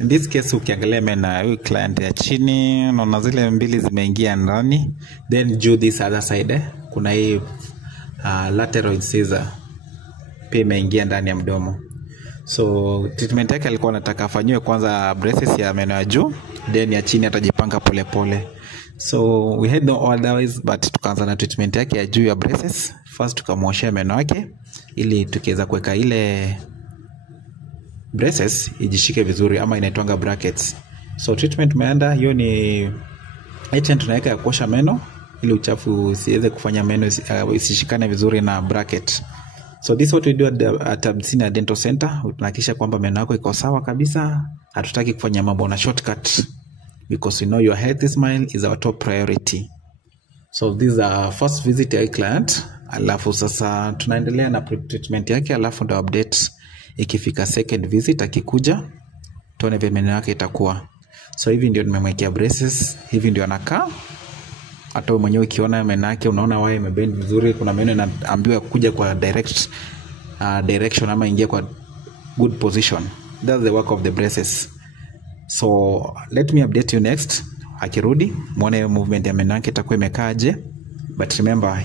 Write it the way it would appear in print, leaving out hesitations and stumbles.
In this case ukiangalia mena huyu client ya chini unaona zile mbili zimeingia ndani, then juu this other side kuna hii lateral incisor pia imeingia ndani ya mdomo. So treatment yake alikuwa anataka afanywe kwanza braces ya meno ya juu, then ya chini atajipanga pole pole. So we had no otherwise but tukaanza na treatment yake ya juu ya braces. First tukamwoshea meno yake ili tukiweza kuweka ile braces ijishike vizuri, ama inaitwanga brackets. So treatment meanda hiyo ni agent tunaweka ya kuosha meno ili uchafu usiweze kufanya meno isishikane vizuri na bracket. So this is what we do at Abyssinia Dental Center. Tunahakikisha kwamba meno yako iko sawa kabisa. Hatutaki kufanya mambo na shortcut because we know your health smile is our top priority. So this is our first visit ya client. Alafu sasa tunaendelea na treatment yake, alafu ndo update ikifika second visit akikuja tuone vile meno yake itakuwa. So hivi ndio nimemwekea braces, hivi ndio anakaa. Hata wewe mwenyewe ukiona meno yake unaona wao imebend vizuri. Kuna meno inaambiwa kuja kwa direction ama ingia kwa good position. That's the work of the braces. So let me update you next. Akirudi muone movement ya meno yake itakuwa imekaaje. But remember